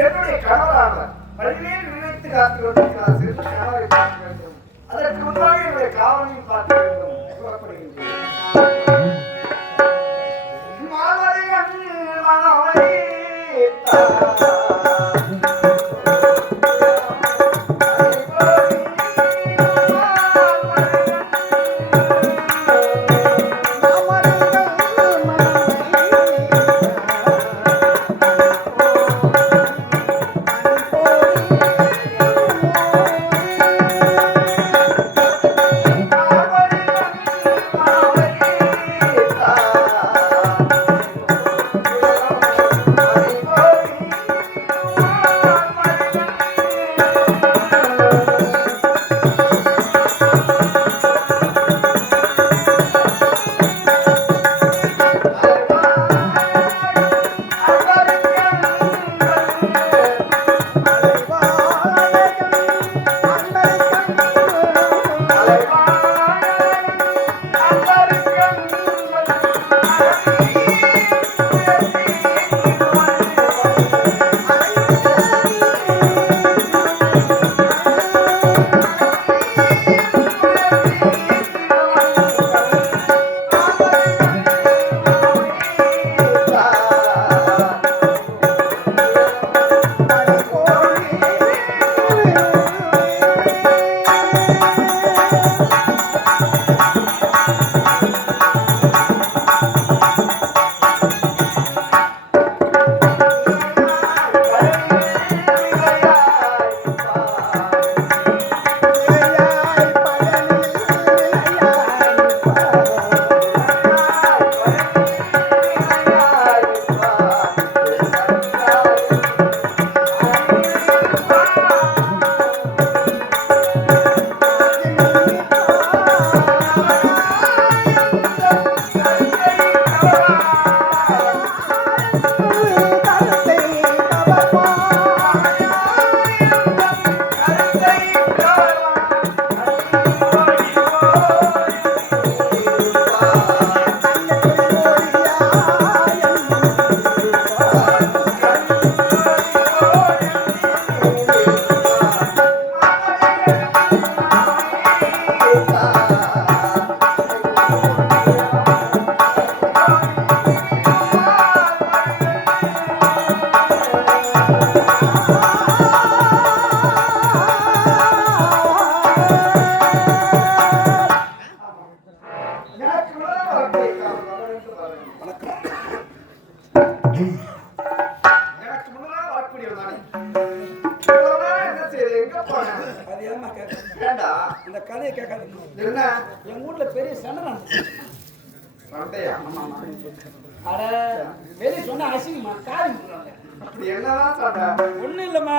என்னுடைய கணவராக வழியில் நினைத்து காத்து கொண்டிருக்கிறார். சிறந்த கணவரை பார்க்க வேண்டும். அதற்கு முன்பாக என்னுடைய காவலையும் பார்க்க வேண்டும் கூறப்படுகின்றேன். என்ன எங்க வீட்டுல பெரிய சண்டை சண்டையா? அட வெளியே சொன்ன அசிங்கம்மா காரி அப்படி என்னதான் சண்டை? ஒண்ணும் இல்லம்மா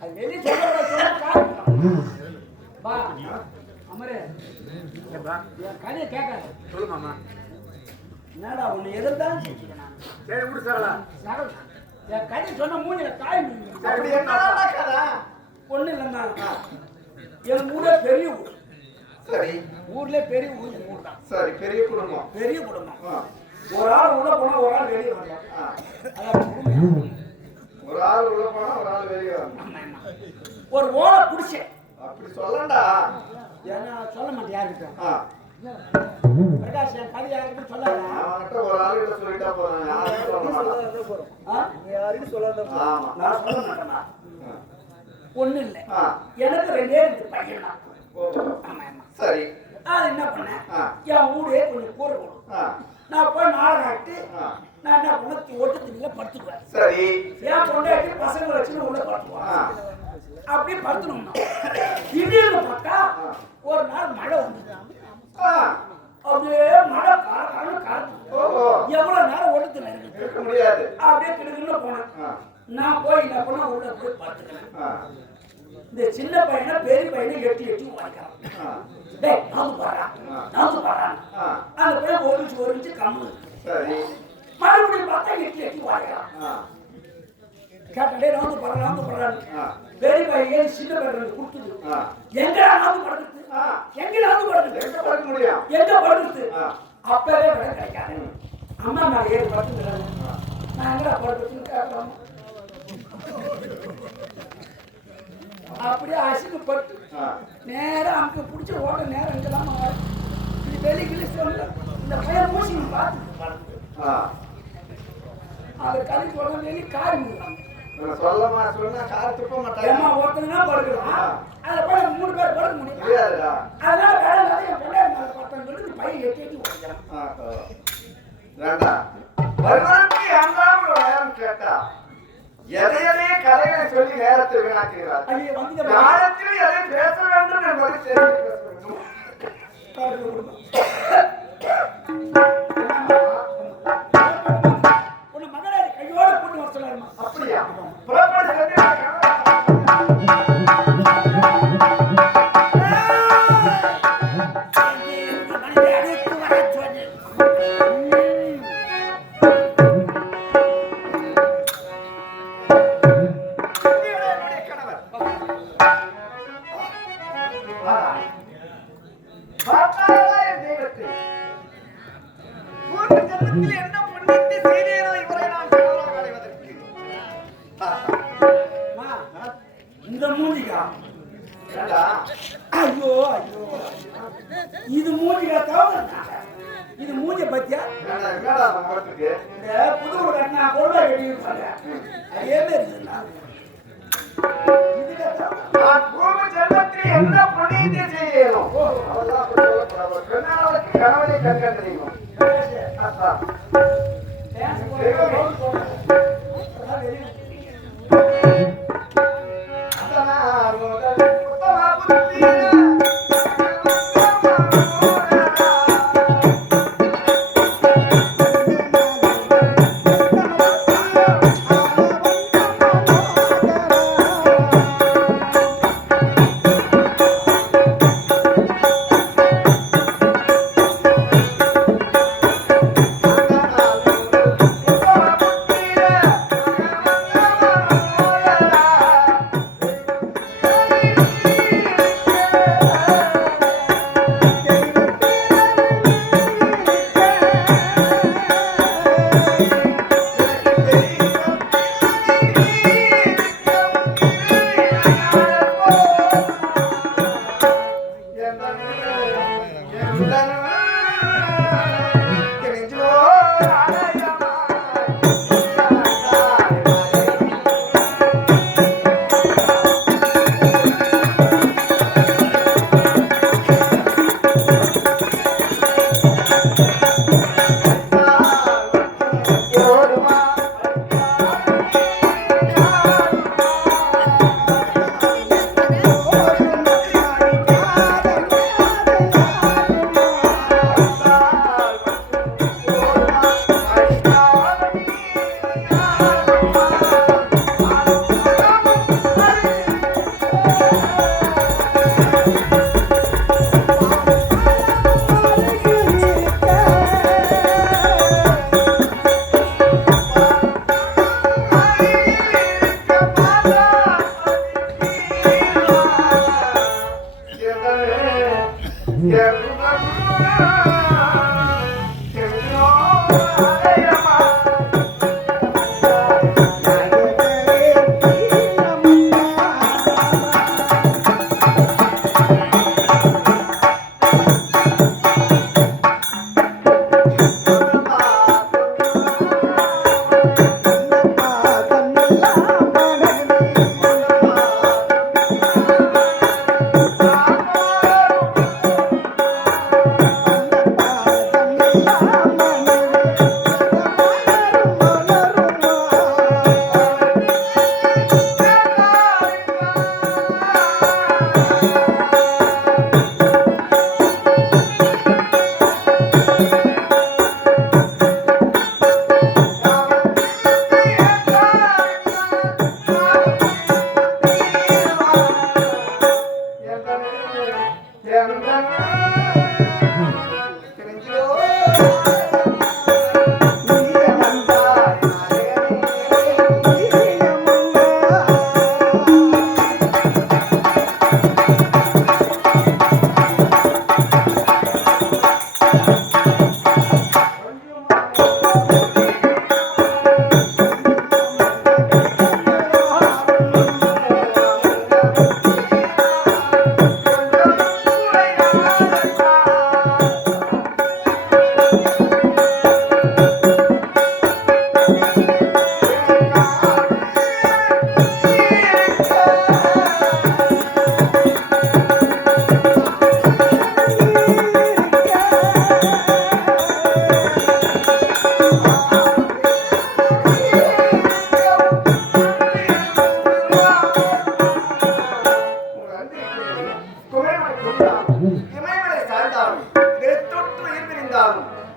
அது வெளியே சொன்ன காரி வா அமரே என் கதையை கேட்காது சொல்லு மாமா. என்னடா உன்னை எதிர்த்தாலும் சரி விடு சரலா. என் கதையை சொன்ன மூஞ்சில காய் அப்படி என்னதான் கதை? ஒண்ணும் இல்லைன்னா என் ஊரே பெரிய ஊர். சரி ஊர்ல பெரிய ஊர் என் ஊர் தான். சரி பெரிய குடும்பம். பெரிய குடும்பம். ஒரு ஆள் உள்ள போனா ஒரு ஆள் வெளியே வரலாம். ஒரு ஆள் உள்ள போனா ஒரு ஆள் வெளியே வரணும். ஒரு ஓலை குடிச்சேன். அப்படி சொல்லண்டா. ஏன்னா சொல்ல மாட்டேன் யாருக்கிட்ட. பிரகாஷ் என் கதை யாருக்கும் சொல்லாத. அவன்கிட்ட ஒரு ஆள் கிட்ட சொல்லிட்டா போதும். யாருக்கும் சொல்ல மாட்டான். யாருக்கும் சொல்லாத. ஆமா நான் சொல்ல மாட்டேன்னா ஒண்ணு இல்ல. எனக்கு ரெண்டே பையன் தான். சரி நான் என்ன பண்ணேன், என் ஊரே கொஞ்சம் கூற போடும். நான் போய் நாளாட்டு நான் என்ன பண்ண ஓட்டத்துல படுத்துக்குவேன். சரி என் பொண்டாட்டி பசங்களை வச்சு உள்ள படுத்துவான். அப்படியே படுத்தணும்னா திடீர்னு பார்த்தா ஒரு நாள் மழை வந்துச்சு. அப்படியே மழை காரணம் எவ்வளவு நேரம் ஓட்டத்துல இருக்க முடியாது. அப்படியே கிடுக்குன்னு போனேன். நான் போய் என்ன பண்ண உள்ள போய் படுத்துக்கிறேன். இந்த சின்ன பையனை பெரிய பையனை எட்டி எட்டி உடைக்கிறான். டேய் நாந்து பாடுறான். அந்த பையன் ஒரு இன்ச்சு கம்மு. மறுபடியும் பார்த்தா எட்டி எட்டி உடைக்கிறான். கேட்டே நாந்து பாடுறான். பெரிய பையன் சின்ன பையன் கொடுத்துது. எங்கடா நாந்து படுறது? எங்க நாந்து படுறது? எங்க படுறது? அப்பவே விட கிடைக்காது. அம்மா நான் ஏறி படுத்துக்கிறேன். நான் எங்கடா படுறதுன்னு கேட்கலாம். அப்படியே அசிங்கப்பட்டு நேரம் அங்க பிடிச்ச ஓட நேரம் இங்கெல்லாம் இது வெளிக்கில சொல்ல இந்த பையன் மூசி பார்த்து அதை கதை சொல்ல வெளியே காரி சொல்லமா சொன்னா கார் துப்ப மாட்டாங்க. ஒருத்தனா படுக்கலாம். அதை போய் 3 பேர் படுக்க முடியாது. அதனால வேலை என் பிள்ளைங்க பார்த்தேன்னு சொல்லி பையன் எட்டி எட்டி ஓடுறான். வருவதற்கு எங்காவது ஒரு நேரம் கேட்டா எதையவே கதைகளை சொல்லி நேரத்தை வீணாக்குகிறார். காலத்தில் எதை பேச வேண்டும் என்பதை தெரிந்து பேச வேண்டும். மகளை கையோடு கூட்டு வர சொல்லாருமா. அப்படியா? புறப்பட்டு இந்த மூஞ்சிக்கா ஐயோ ஐயோ இது மூஞ்சிக்கா தவிர இது மூஞ்ச பத்தியா புது கட்டினா பொருளை கட்டிருப்பாங்க அதே மாதிரி இருக்குதுண்ணா. என்ன புண்ணியத்தை செய்யணும் கணவனை கண்கண்டறியும்.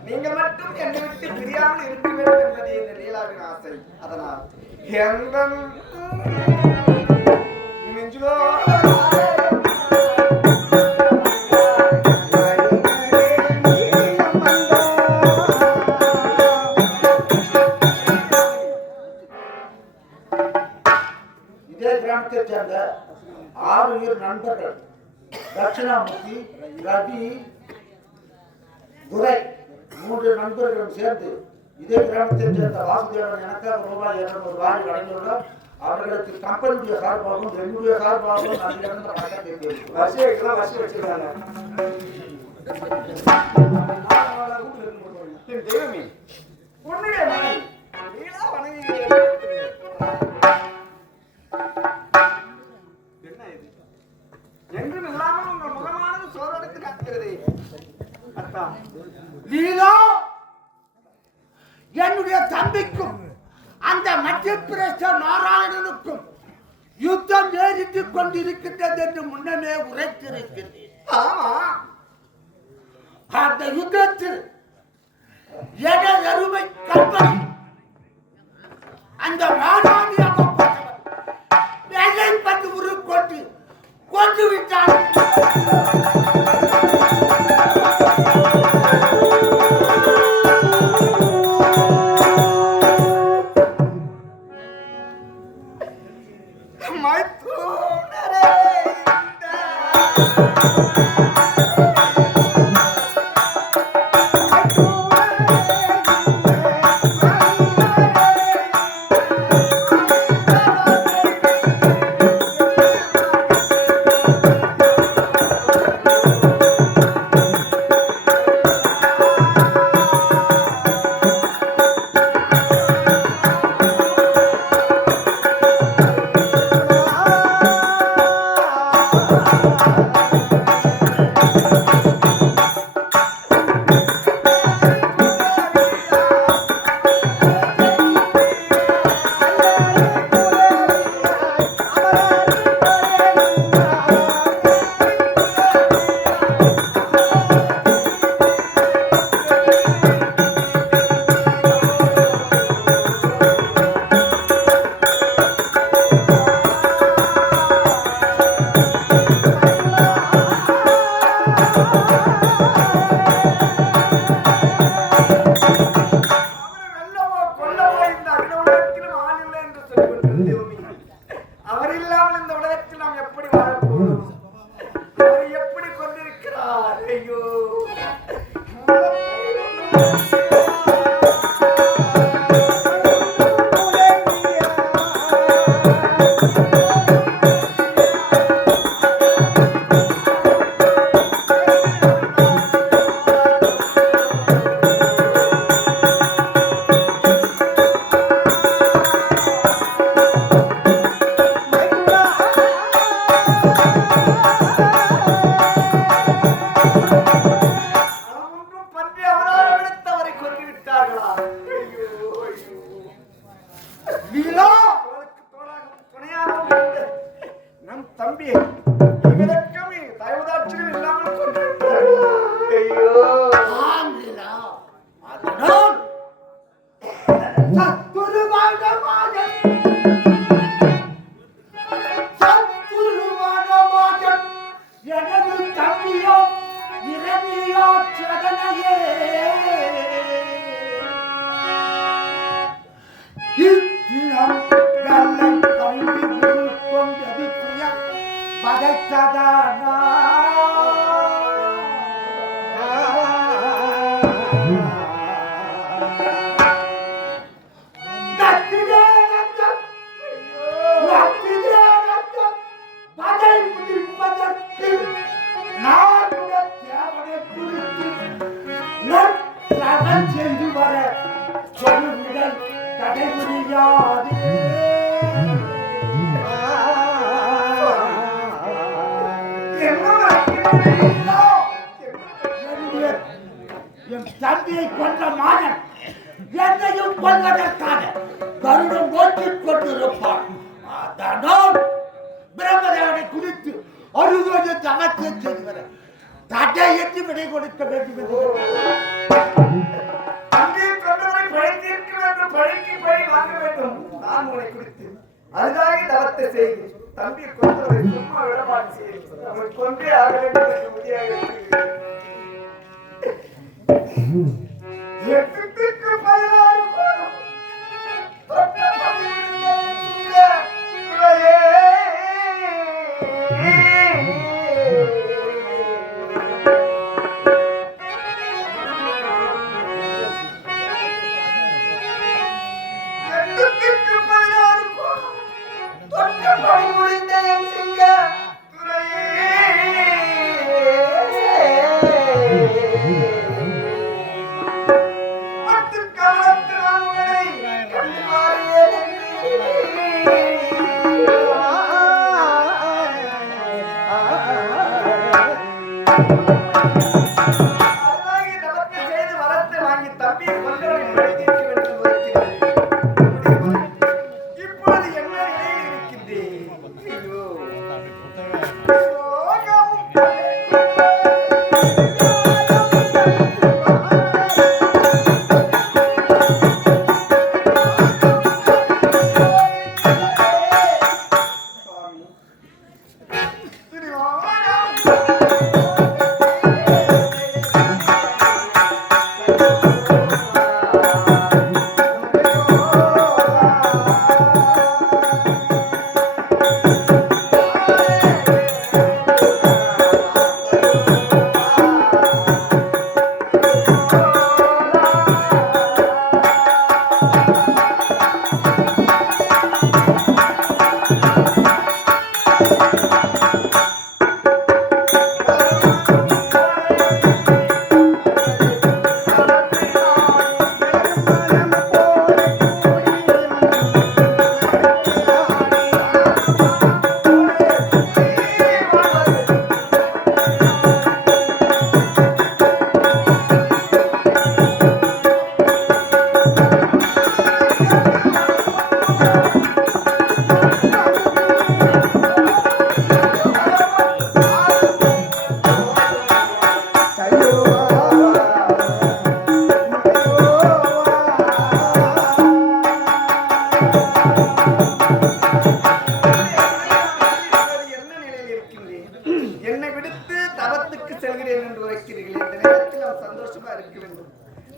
நீங்கள் மட்டும் என்னை விட்டு பிரியாமல் இருக்க வேண்டும் என்பதே இந்த லீலாவின் ஆசை. அதனால் எந்த நெஞ்சிலோ இதே கிராமத்தை சேர்ந்த 6 உயிர் நண்பர்கள் தட்சிணாமூர்த்தி, ரவி, துரை 3 நண்பர்களும் சேர்ந்து இதே கிராமத்தை சேர்ந்த வாசுதேவன் எனக்காக ரூபாய் 200 வாரி வழங்கியுள்ளார். அவர்களுக்கு கம்பெனியுடைய சார்பாகவும் என்னுடைய சார்பாகவும் நன்றியிலிருந்து வணக்கம் தெரிவிக்கிறேன். வசி வச்சிருக்காங்க. தெய்வமே, உன்னுடைய மனைவி லீலா வணங்குகிறேன். என்ன இது? என்றும் இல்லாமல் உங்கள் முகமானது சோர்வடைத்து காக்கிறது. அத்தா, லீலா என்னுடைய தம்பிக்கும் அந்த மத்திய பிரதேச நாராயணனுக்கும் யுத்தம் நேரிட்டுக் கொண்டிருக்கின்றது என்று முன்னமே உரைத்திருக்கிறேன். ஆமா, அந்த யுத்தத்தில் எனது அருமை கற்பனை அந்த மாணவியாக வேலை பட்டு உருக்கொண்டு கொண்டு விட்டார். மைத்துனரே நம் தம்பி இவனுக்கும் தயவுதாட்சியம் இல்லாமல் கொண்டிருக்கிறார்களா? ஐயோ எனது தம்பியோ இரவியோ சதனையே இத்தினம் நல்லை தம்பி கொண்டது துயர் பதைத்ததானா பதை முடிப்பதற்கு நான் தேவனை குறித்து நற்சவன் சென்று வர சொல்லுடன் தடை முடியாது. என் தம்பியை கொன்ற மாதன் என்னையும் கொள்வதற்காக கருடம் நோக்கிக் கொண்டிருப்பான். அதனால் பிரம்மதேவனை குறித்து அருகோடு தவத்தை செய்துவர தடையின்றி விடை கொடுக்க வேண்டும் என்று தம்பியை கொண்டவரை பழித்திருக்க வேண்டும், பழிக்கு பழி வாங்க வேண்டும். நான் உன்னை குறித்து அதுதாகி தவத்தை செய்து தம்பியை கொண்டவரை சும்மா விடமாட்டு செய்து அவரை கொண்டே ஆக வேண்டும் என்று உறுதியாக இருக்கிறேன். எட்டுக்கு 16 கோணம் தொட்ட பதினெட்டு துறையே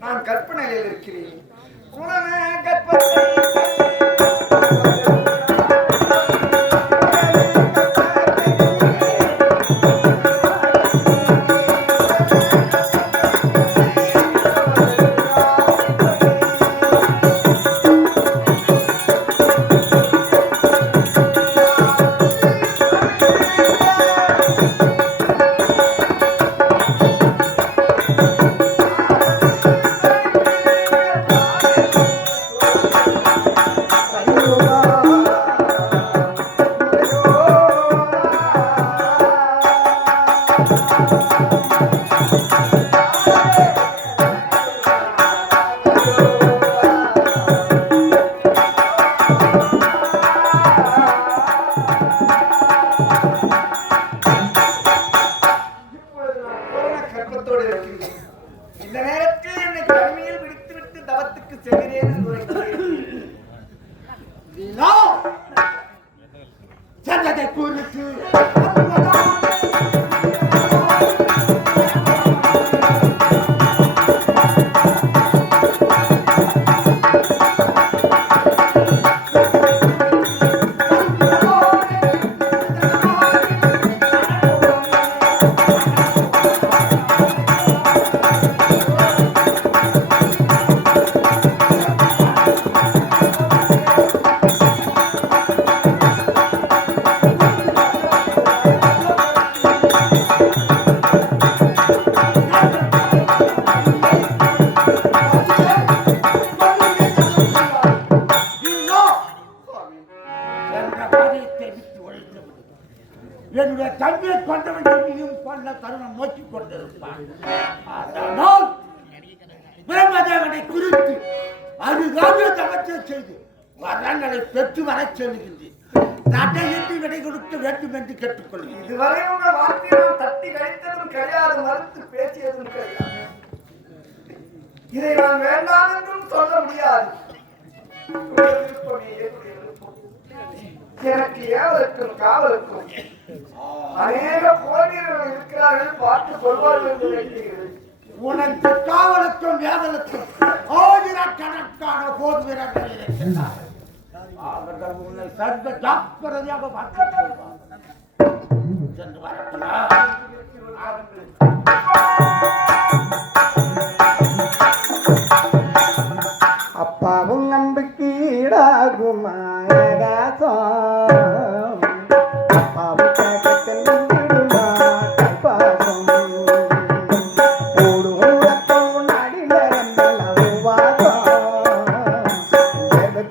நான் கற்பனையில் இருக்கிறேன். வருகிறேன். இந்த நேரத்தில் என்னை தனிமையில் பிடித்துவிட்டு தவத்துக்கு செல்கிறேன் என்று உரைக்கிறேன். சந்ததை குறித்து என்னுடைய தம்பியை கொண்டவனையும் கொண்ட தருணம் நோக்கி கொண்டிருப்பான். அதனால் பிரம்மதேவனை குறித்து அதுகாக தவத்தை செய்து வரங்களை பெற்று வரச் செல்கின்றேன். தடையின்றி விடை கொடுக்க வேண்டும் என்று கேட்டுக்கொள்கிறேன். இதுவரை உங்கள் வார்த்தையை நான் தட்டி கழித்ததும் கிடையாது, மறுத்து பேசியதும் கிடையாது. இதை நான் வேண்டாம் என்றும் சொல்ல முடியாது. உங்கள் விருப்பமே என்னுடைய விருப்பம். எனக்கு ஏவலுக்கும் காவலுக்கும் அநேக போதியர்கள் இருக்கிறார்கள், பார்த்துக் கொள்வார்கள் என்று நினைக்கிறேன். உனக்கு காவலுக்கும் வேதலுக்கும் ஆயிரக்கணக்கான போர் வீரர்கள் இருக்கின்றார்கள். அவர்கள் உன்னை சர்வ ஜாக்கிரதையாக பார்த்துக் கொள்வார்கள். சென்று வரட்டுமா? அப்பாவும் நம்பிக்கை ஈடாகுமா ஆகாசம், அப்பாவும் கேட்கத்தில் நின்றுடுமா கைப்பாசம், ஓடும் ரத்தம் நடி நிறந்தல வாசம்,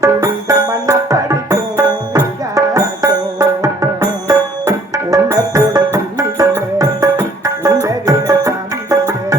துணிந்த மண்ண படிக்கும் விகாசம், உன்னை போல உன்னகிட சாமிகளே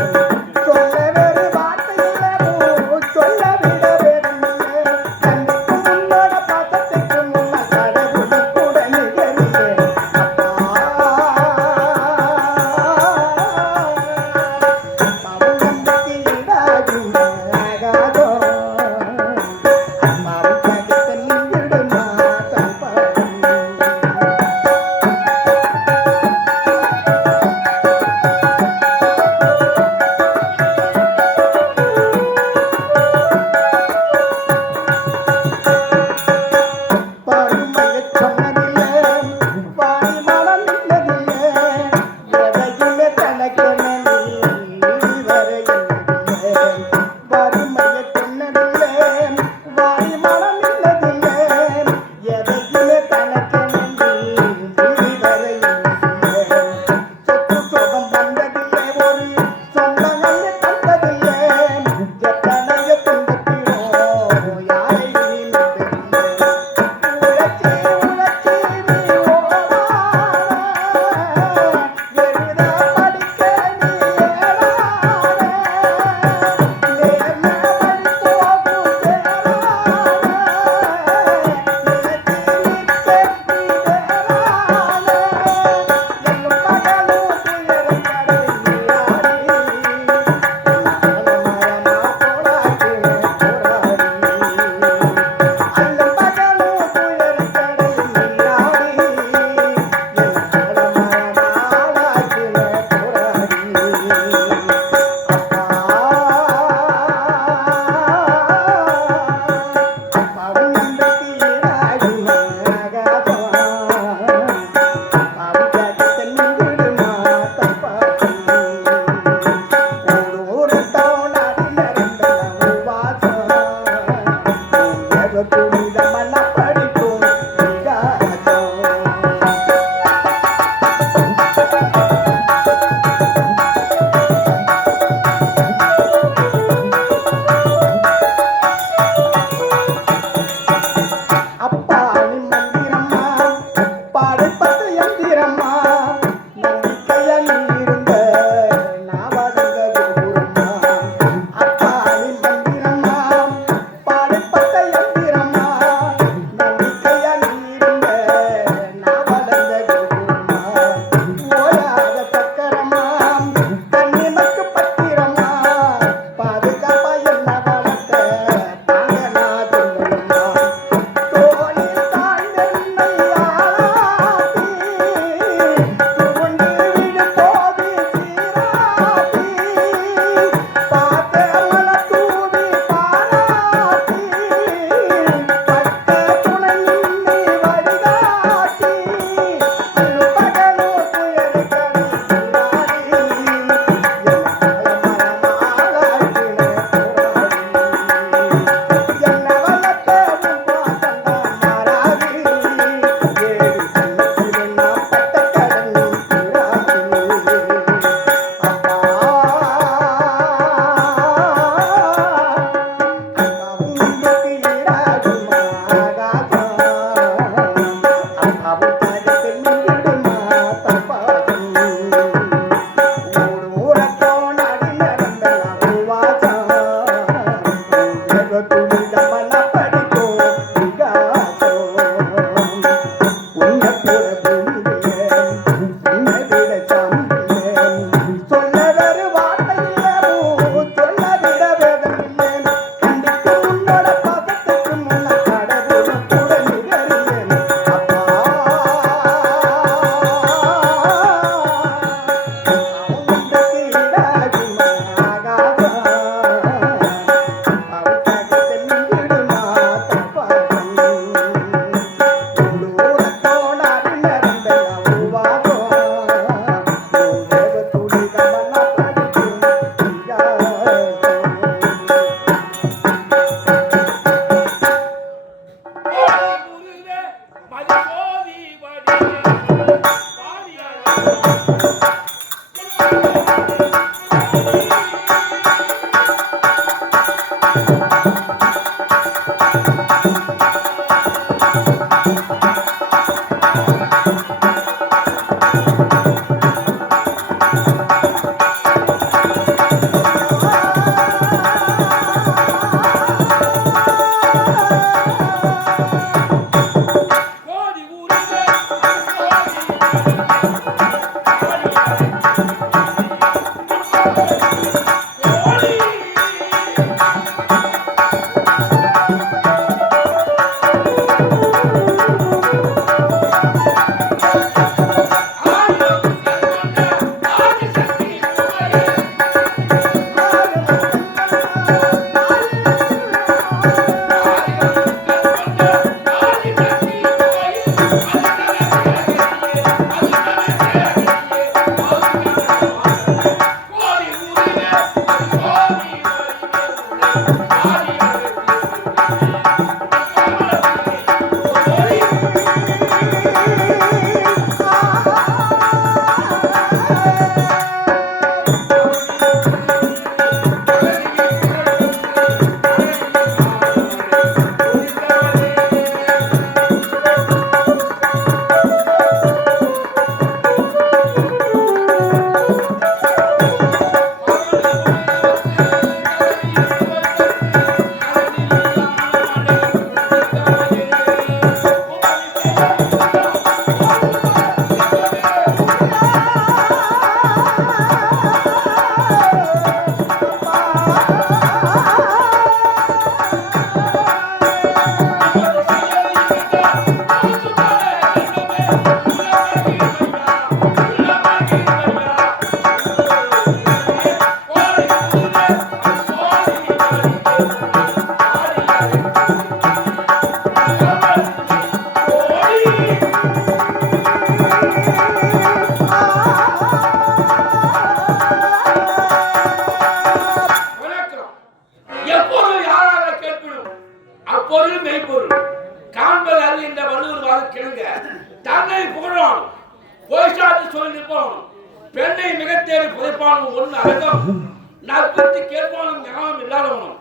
பெண்ணை மிகத்தேடி புதைப்பானும் ஒன்று அழகம் நற்புத்தி கேட்பானும் ஞானம் இல்லாதவனும்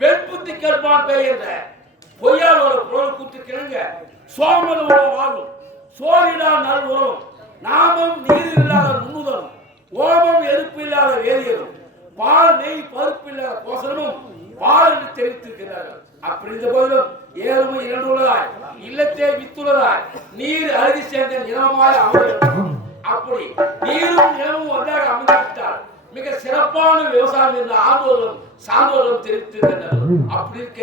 பெண் புத்தி கேட்பான் பெயர்ந்த பொய்யாளோட பொருள் கூட்டு கிழங்க சோமனோட வாழும் சோரிடா நல் உறவும் நாமம் நீர் இல்லாத நுண்ணுதலும் ஓமம் எதிர்ப்பு இல்லாத வேதியரும் பால் நெய் பருப்பு இல்லாத கோசனமும் பால் என்று தெரிவித்திருக்கிறார்கள். அப்படி இருந்த போதிலும் ஏழுமை இரண்டுள்ளதாய் இல்லத்தே வித்துள்ளதாய் நீர் அருகி சேர்ந்த நிலமாய் அமர்ந்திருக்கும். அப்படி நீரும் நிலமும் ஒன்றாக அமைந்துவிட்டால் மிக சிறப்பான விவசாயம் என்ற ஆண்டோர்களும் சான்றோர்களும் தெரிவித்திருக்கின்றனர். அப்படி இருக்க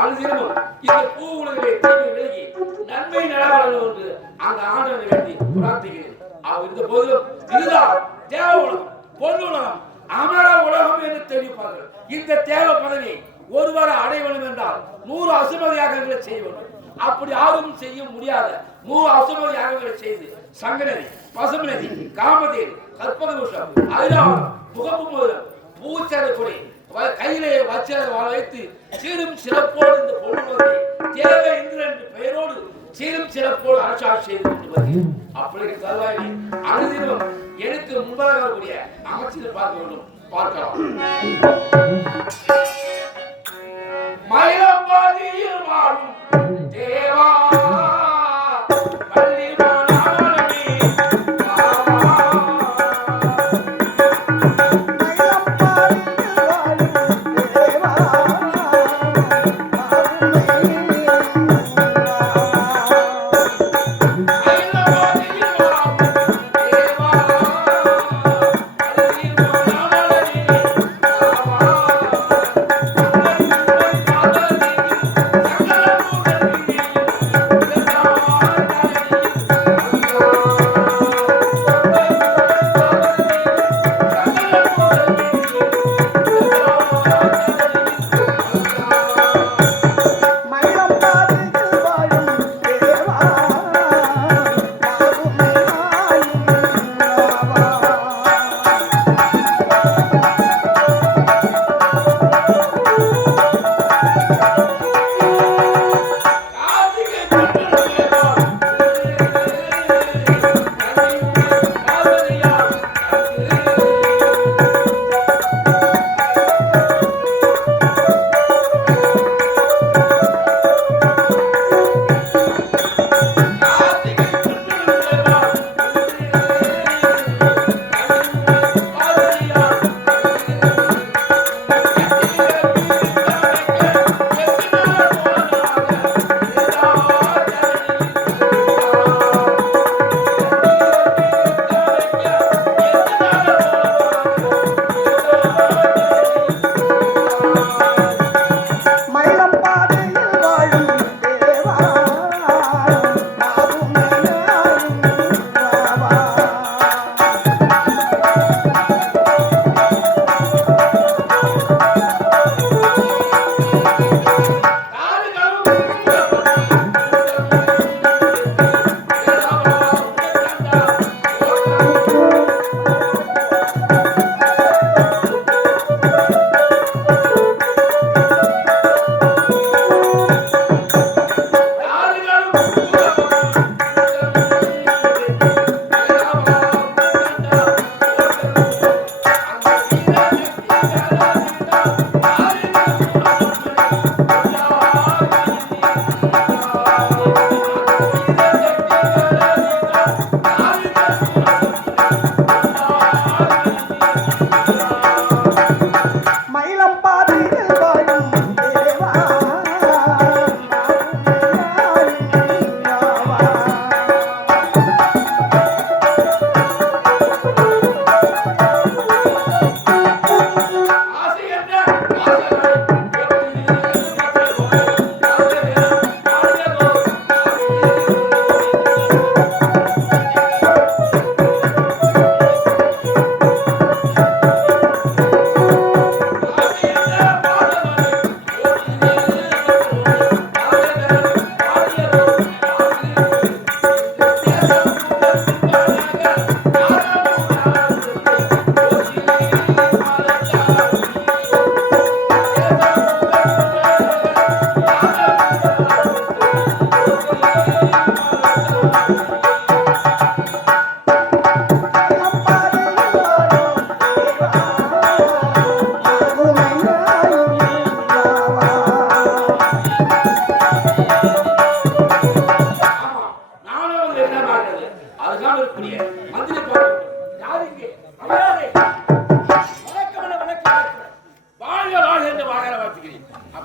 அனுதினமும் இந்த பூ உலகிலே தீமை விலகி நன்மை நடைபெறும் என்று அந்த ஆண்டவனை வேண்டி பிரார்த்திக்கிறேன். அவர் இந்த போதிலும் இதுதான் தேவ உலகம், பொன் உலகம், அமர உலகம் என்று தெரிவிப்பார்கள். இந்த தேவ பதவி ஒருவரை அடைய வேண்டும் என்றால் 100 அசுமதி யாகங்களை செய்ய வேண்டும். அப்படி யாரும் செய்ய முடியாத 100 அசுமதி யாகங்களை செய்து சங்கநதி, பசுமநதி, காமதேவி, கற்பகதோஷம், ஐராவரம், முகப்பு முதல் பூச்சரை கொடி கையிலே வச்ச வைத்து சீரும் சிறப்போடு இந்த பொருள்களை தேவை இந்திரன் என்ற பெயரோடு சீரும் சிறப்போடு அரசாட்சி செய்து கொண்டு வருகிறேன். அப்படி தருவாயிலே அனுதினம் எனக்கு முன்பாக வரக்கூடிய அமைச்சர்கள் பார்க்க வேண்டும். பார்க்கலாம். மயிலம்பாதியில் வாழும் தேவா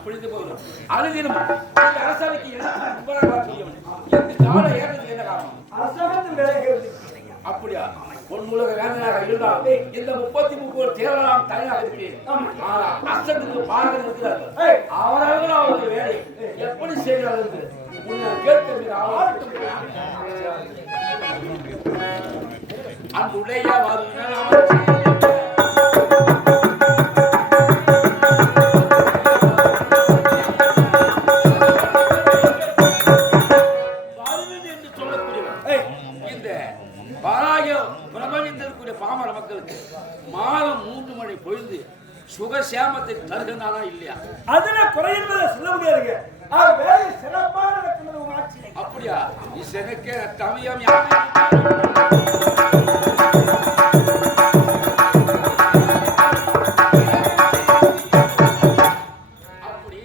அப்பொழுது போதும் அழுதினும் இந்த அரசாணைக்கு எனக்கு கால ஏற்றத்துக்கு என்ன காரணம்? அரசாங்கத்தின் வேலைகள் அப்படியா? பொன்முலக வேந்தனாக இருந்தால் இந்த 33 தேவலாம் தனியாக இருக்கு. அசத்துக்கு பாடகர் இருக்கிறார்கள். அவர்கள் அவர்கள் வேலை எப்படி செய்கிறார்கள் கேட்க அன்புடைய பாமர மக்களுக்கு மாதம் 3 மணி பொழுது சுகசேமத்தை தருகிறானா இல்லையா? அதுல குறை என்பதை சொல்ல முடியாதுங்க. வேலை சிறப்பாக நடக்கிறது உங்க ஆட்சி. அப்படியா? இசைக்கே தமிழம் அப்படி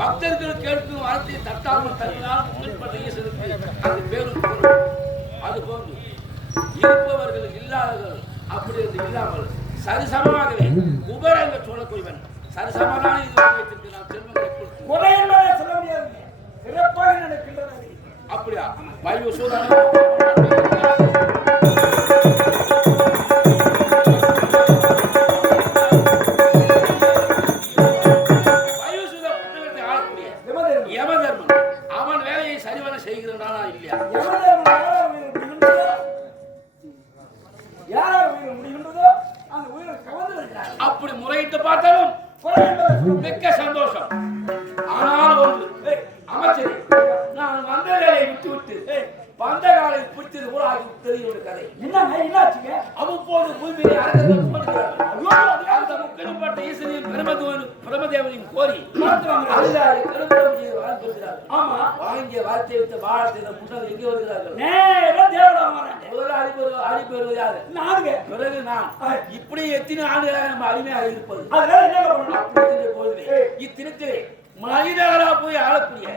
பக்தர்கள் கேட்கும் வார்த்தையை தட்டாமல் தருகிறால் முன்பட்ட ஈசனுக்கு அது பேரும் அது போன்று இருப்பவர்கள் இல்லாதவர்கள் அப்படி என்று இல்லாமல் சரிசமமாகவே உபரங்க சொல்லக்கூடியவன் சரிசமமான இது வைத்திருக்கு. நான் செல்வங்களை குறை என்பதை சொல்ல முடியாது, சிறப்பாக நடக்கின்றது. அப்படியா? வாயு யமதர்மன் அவன் வேலையை சரிவர செய்கிறானா இல்லையா? அப்படி முறையிட்டு பார்த்தாலும் மிக்க சந்தோஷம். ஆனால் ஒன்று அமைச்சரே, நான் வந்த வேலையை விட்டு வந்த காலை பிடித்தது போல ஆகி தெரியும் ஒரு கதை. என்னாச்சுங்க? அவ்வப்போது பூமியை அரங்கத்தில் போடுகிறார்கள். அந்த முக்கியப்பட்ட ஈசனின் பிரமதேவனையும் கோரி அதிகாரி கருப்பம் செய்து வாழ்கிறார்கள். ஆமா, வாங்கிய வார்த்தையை விட்டு வாழத்தை முன்னாள் எங்கே வருகிறார்கள்? முதல்ல அடிப்பெறுவது யாரு? நானுங்க. பிறகு நான். இப்படி எத்தனை ஆண்டுகளாக நம்ம அடிமையாக இருப்பது? இத்தினத்திலே மனிதர்களா போய் ஆளக்கூடிய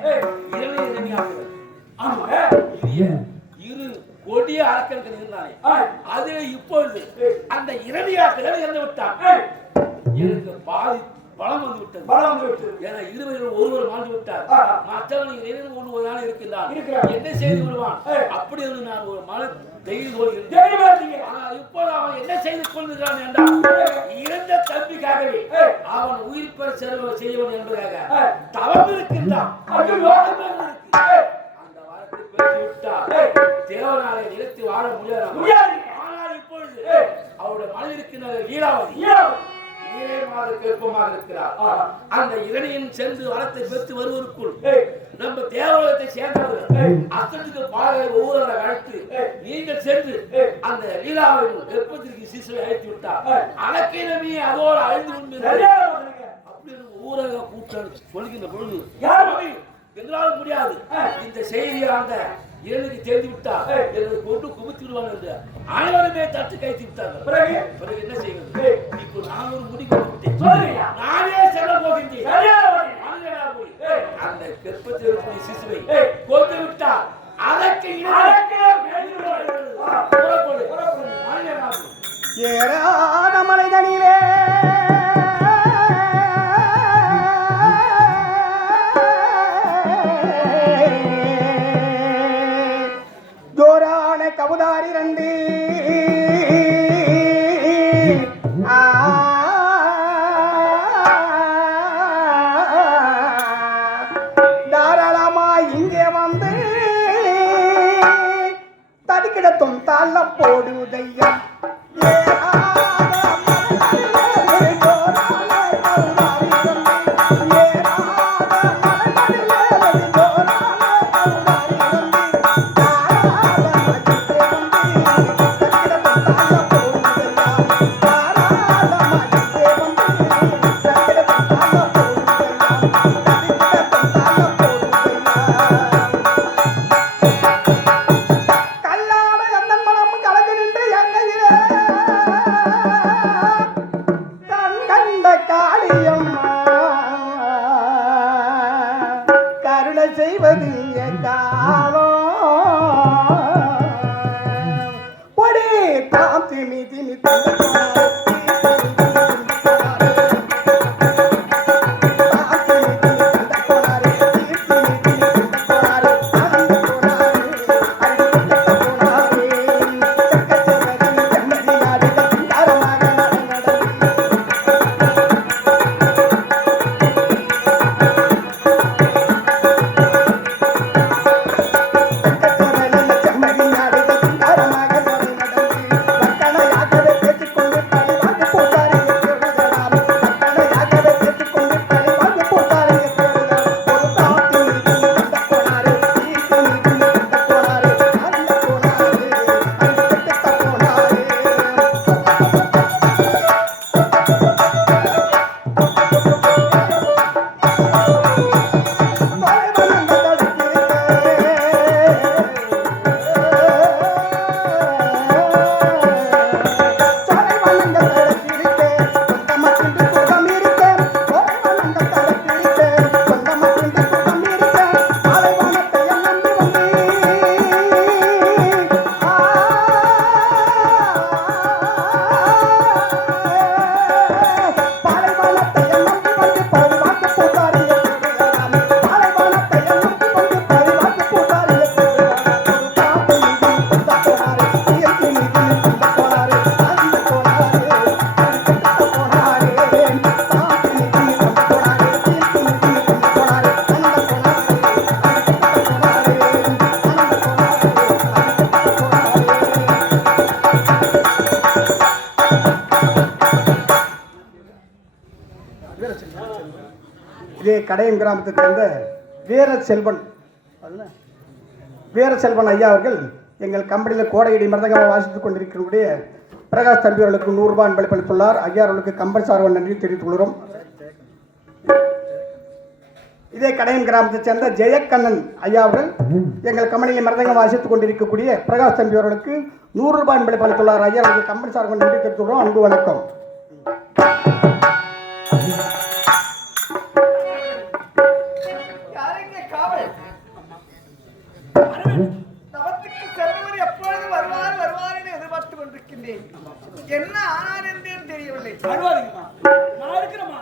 இரு கொடிய அரக்கர்கள் இருந்தானே, அது இப்பொழுது அந்த இரணியாக்கள் இறந்து விட்டான். எனக்கு பாதி பலம் வந்து விட்டது. ஏன்னா இருவரில் ஒருவர் மாண்டு விட்டார். மற்றவன் இறைவன் ஒன்று ஒரு நாள் இருக்கின்றான். என்ன செய்து விடுவான்? அப்படி என்று நான் ஒரு மன தைரியம் கொள்கிறேன். ஆனால் இப்போது அவன் என்ன செய்து கொள்கிறான் என்றால், இறந்த தம்பிக்காகவே அவன் உயிர் பெற செலவு செய்யவன் என்பதாக தவம் இருக்கின்றான். அந்த வாரத்தை பெற்று விட்டார். தேவனாரை நிறுத்தி வாழ முடியாது. ஆனால் இப்பொழுது அவருடைய மனதில் இருக்கின்ற லீலாவதி இருக்கிறார். அந்த இரணியின் சென்று வரத்தை பெற்று வருவதற்குள் நம்ம தேவாலயத்தை சேர்ந்தவர்கள் அத்தனுக்கு பாடலை ஒவ்வொரு அழைத்து நீங்கள் சென்று அந்த லீலாவின் வெப்பத்திற்கு சிசுவை அழைத்து விட்டார். அலக்கினமே அதோடு அழிந்து கொண்டு அப்படின்னு ஊரக கூட்டம் சொல்கின்ற பொழுது எங்களால் முடியாது, இந்த செய்தியை அந்த இரணுக்கு தெரிந்து விட்டார், எனக்கு கொண்டு குவித்து விடுவான் என்று அனைவருமே தட்டு கைத்து விட்டார்கள். பிறகு என்ன செய்வது? இப்போ நான் ஒரு முடிவு நானே செல்ல போகின்றேன். அந்த கர்ப்பத்தில் சிசுவை கொண்டு விட்டார். அதற்கு ஏறாத மனிதனிலே ஜோரான கவுதாரி ரெண்டு தாராளமா இங்கே வந்து தடுக்கிடத்தும் தாழ போடுதையா. கல்லாட அந்த மனம் கலந்து நின்று எங்க இதே கடையம் கிராமத்தை சேர்ந்த வீரசெல்வன் ஐயா அவர்கள் எங்கள் கம்பெனியில் கோடையடி மருந்தகமாக வாசித்துக் கொண்டிருக்கக்கூடிய பிரகாஷ் தம்பி அவர்களுக்கு 100 ரூபாய் அன்பளித்துள்ளார். ஐயா அவர்களுக்கு கம்பெனி சார்பாக நன்றி தெரிவித்துக் கொள்கிறோம். இதே கடையம் கிராமத்தைச் சேர்ந்த ஜெயக்கண்ணன் ஐயா அவர்கள் எங்கள் கம்பெனியில் மருந்தகம் வாசித்துக் கொண்டிருக்கக்கூடிய பிரகாஷ் தம்பி அவர்களுக்கு 100 ரூபாய் அன்பளித்துள்ளார். ஐயா அவர்களுக்கு கம்பெனி சார்பாக நன்றி தெரிவித்துக் கொள்கிறோம். அன்பு வணக்கம். என்ன ஆனார் என்றேன் தெரியவில்லை. நான் இருக்கிறேமா?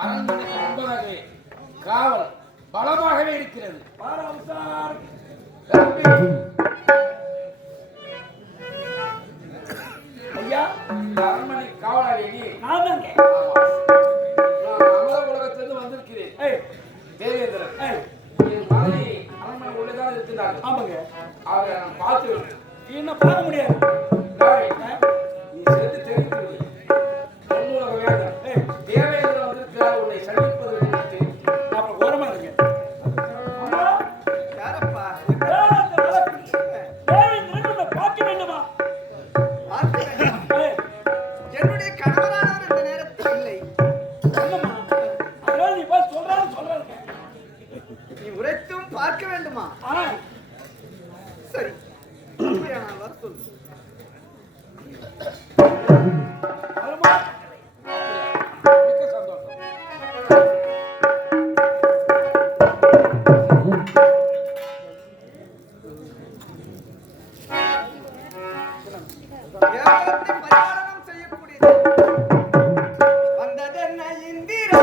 அரண்மனைக்கு முன்பதாக காவல் பலமாகவே இருக்கிறது. ஐயா, அரண்மனை காவலாளி நான் தாங்க. அமர உலகத்திலிருந்து வந்திருக்கிறேன். தேவேந்திரன் என் மகனை அரண்மனை உள்ளதான் இருக்கிறார்கள். ஆமாங்க, அவரை நான் பார்த்து என்ன பார்க்க முடியாது. நீ சென்று தெரிவித்து பொன்னுலக வேண்டாம். தேவேந்திரன் வந்திருக்கிறார், உன்னை சந்திப்பது அப்புறம் ஓரமா இருங்க. யாரப்பா? பார்க்க வேண்டுமா? என்னுடைய கணவரானவர் இந்த நேரத்தில் இல்லை. நீ போய் சொல்றாரு. நீ உரைத்தும் பார்க்க வேண்டுமா? சரி, நான் வர சொல்லு. மிக்க சந்தோஷம். தேவலத்தை பரிபாலனம் செய்யக்கூடியது வந்ததென்ன இந்திரா.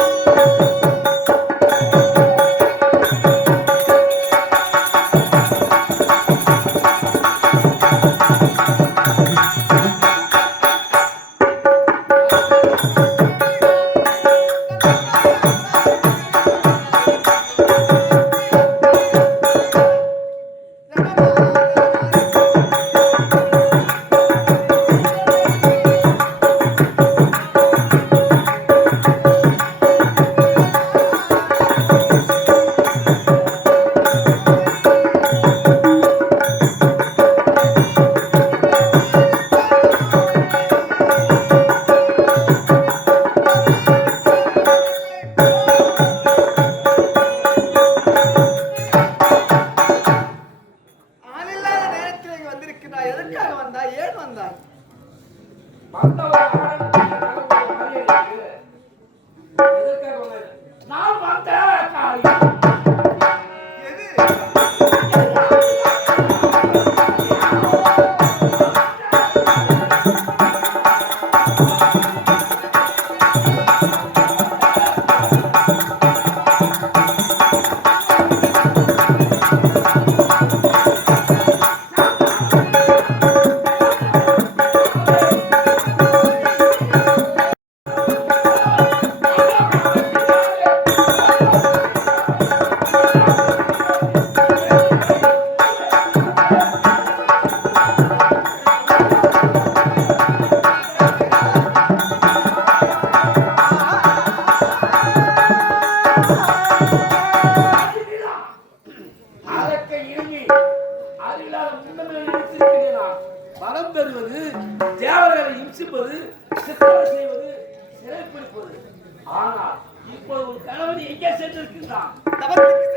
ஆளில்லாத நேரத்தில் இங்கு வந்திருக்கிறாய். எதற்காக வந்தாய்? ஏன் வந்தாய்? நான் வந்த எது? வரம் பெறுவது, தேவர்களை இம்சிப்பது, சித்திரவதை செய்வது, சிறைப்பிடிப்பது. ஆனால் இப்போது ஒரு கணவன் எங்கே சென்றிருக்கின்றான்? தவத்துக்கு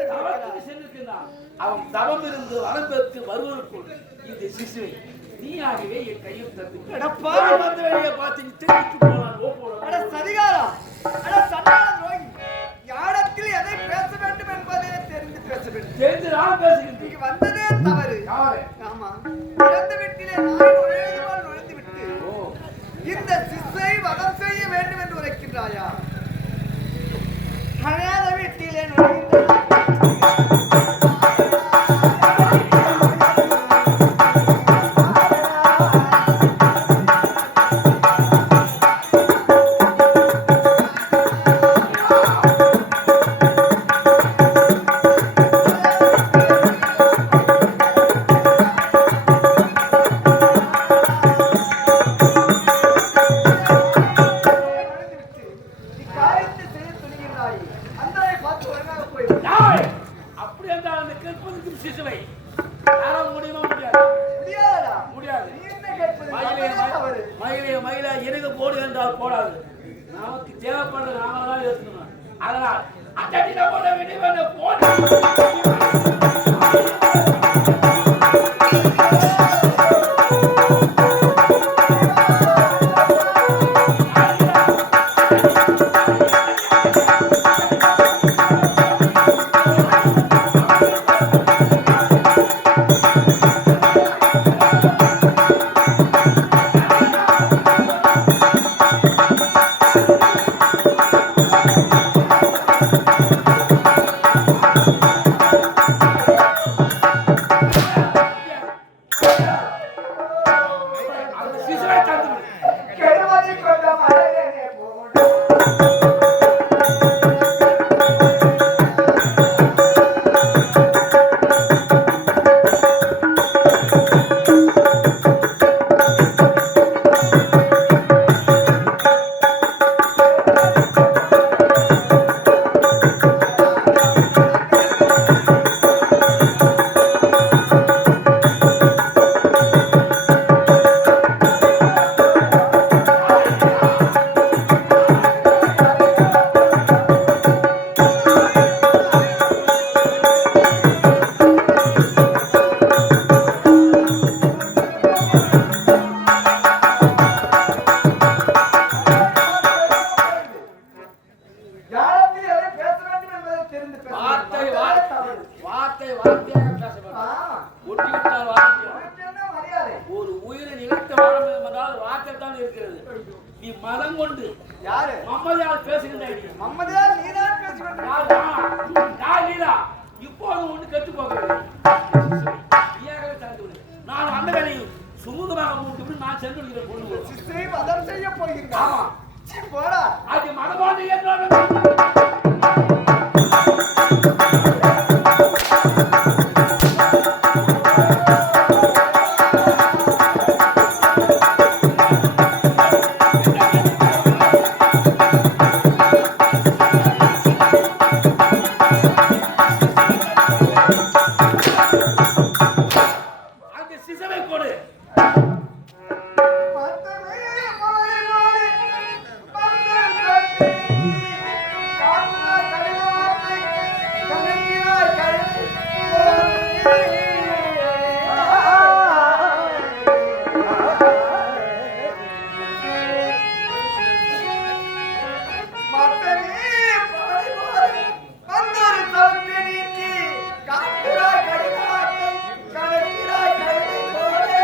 சென்றிருக்கின்றான். அவன் தவம் இருந்து வரம் பெற்று வருவதற்குள் இந்த சிசுவை நீயாகவே என் கையில் தந்து வந்த வேலையை பார்த்து நீ தெரிவித்து போனான். சதிகாரா, சண்டாள துரோகி, யாரிடத்தில் எதை பேச வேண்டும் என்பதை தெரிந்து பேச வேண்டும். தெரிந்து நான் பேசுகின்றேன். இங்கு வந்ததே தவறு. யாரு? ஆமா, பிறந்த வீட்டிலே நாய் நுழைவது போல் நுழைந்து விட்டு இந்த சிசை வதம் செய்ய வேண்டும் என்று உரைக்கின்றாயா? அழாத வீட்டிலே நுழைகின்ற நாய் அப்படி என்றால் அந்த கேட்பதற்கும் சிசுவை யாராவது முடியுமா? முடியாது, முடியாதா? முடியாது. நீ என்ன கேட்பது? நம்மளே தவறு. மயிலே எனக்கு போடு என்றால் போடாது. நமக்கு தேவைப்படுறது நாம தான் இருக்கணும். அதனால் அட்டடின போட வேண்டிய போடு. அந்த சிசுவை தந்து விடு. கெடுவதை கொண்ட மலையனே போடு. யாரத்தில் எதை பேச வேண்டும் என்பதை தெரிந்து பேச வார்த்தை வேண்டும். வார்த்தையாக பேச வேண்டும். ஆ, ஒட்டிவிட்டால் வார்த்தை. உனக்கு என்ன மரியாதை? ஒரு உயிரை நிலைத்து வாழ வேண்டும் என்றால் வார்த்தை தான் இருக்கிறது. நீ மதம் கொண்டு யாரு? மம்மதியால் பேசுகின்றாய். மம்மதியால் நீதான் பேசிக் கொண்டிருக்கிறாய். நான் லீலா இப்போது ஒன்று கெட்டு போகிறது. நீயாகவே தந்து விடு. நான் அந்த வேலையை சுமூகமாக மூட்டு நான் சென்று விடுகிற பொண்ணு. சிசுவை வதம் செய்ய போகிறீர்கள். ஆமா. சீ, போடா. அது மனமானது என்றாலும் அந்த சிசவை கொடு. மத்தமே மாறி மாறி மன்னன் கட்டி காட்டுனாய் கடின வார்த்தை கணக்கினாய் கழுதி மத்தமே மாறி மாறி மன்னன் தவுக்கு நீக்கி காட்டுனாய் கடின வார்த்தை கணக்கினாய் கழுதி போலே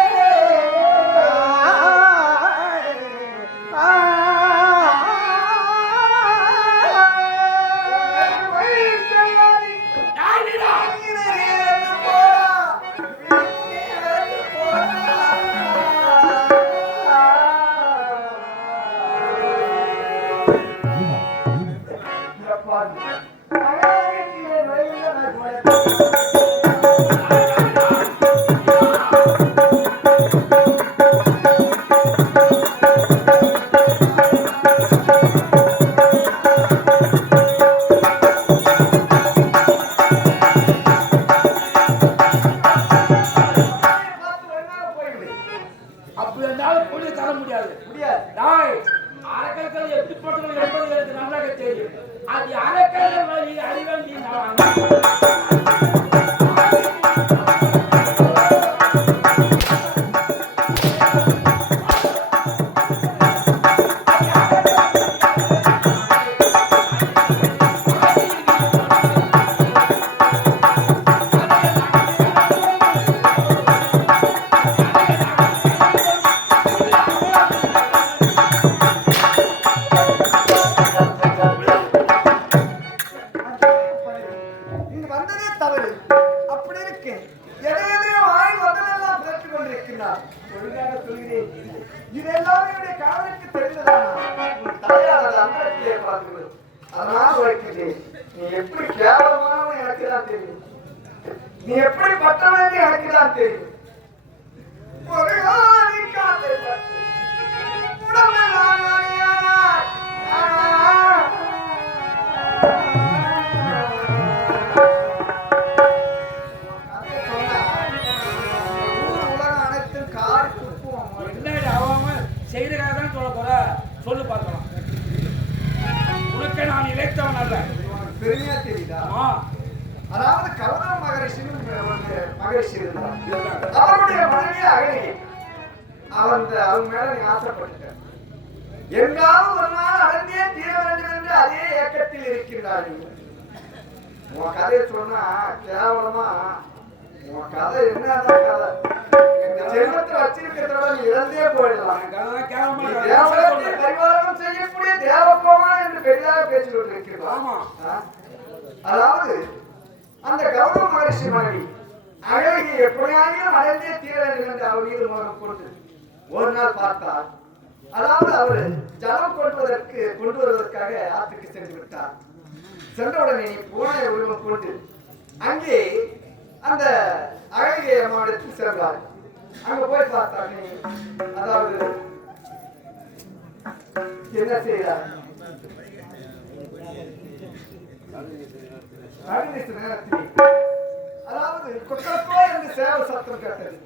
நான் லீலா அப்படி இருந்தாலும் பொண்ணு தர முடியாது. நாய் அரக்கர்கள் எப்படிப்பட்டவர்கள் என்பது எனக்கு நன்றாக தெரியும். அது அரக்கர்கள் வழி அறிவன் நீ நான். இங்க வந்ததே தவறு. அப்படி இருக்கு எதையோ வாய் வந்ததெல்லாம் பிறத்துக் கொண்டிருக்கிறார். ஒழுங்காக சொல்கிறேன். இதெல்லாம் என்னுடைய காதலுக்கு தெரிந்ததானா? உன் தாயார் அந்தரத்திலே பார்க்கிறது. அதனால் உழைக்கிறேன். நீ எப்படி கேவலமானவன் எனக்கு தான் தெரியும். நீ எப்படி பட்டவன் எனக்கு தான் தெரியும். ஒரு ஆணி காத்தை பட்டு உடம்பெல்லாம் அணியானாய். மகிழ்ச்சி இருந்தார். அவருடைய மனைவி அகலிகை. அவங்க மேல நீ ஆசைப்பட்ட எங்காவது ஒரு நாள் அடைந்தே தீர வேண்டும் என்று அதே ஏக்கத்தில் இருக்கின்றார்கள். உன் கதையை சொன்னா கேவலமா உன் கதை என்னதான் கதை இந்த ஜென்மத்தை வச்சிருக்கிறதோட நீ இறந்தே போயிடலாம். தேவலத்தை பரிபாலனம் செய்யக்கூடிய தேவகோமா என்று பெரிதாக பேசிக் கொண்டிருக்கிறார். அதாவது அந்த கௌரவ மகரிஷி மனைவி அழகி எப்படியாயிலும் அடைந்தே தீர வேண்டும் என்று அவர் மீது மோகம் கொண்டு ஒரு நாள் பார்த்தார். அதாவது அவர் ஜலம் கொண்டு வருவதற்காக ஆற்றுக்கு சென்று விட்டார். சென்றவுடனே பூனை உருவம் கொண்டு அங்கே அந்த அழகிய அம்மாவிடத்தில் சென்றார். அங்க போய் பார்த்தார். அதாவது என்ன செய்தார்? அதாவது கொக்கோ என்று சேவை சத்தம் கேட்டது.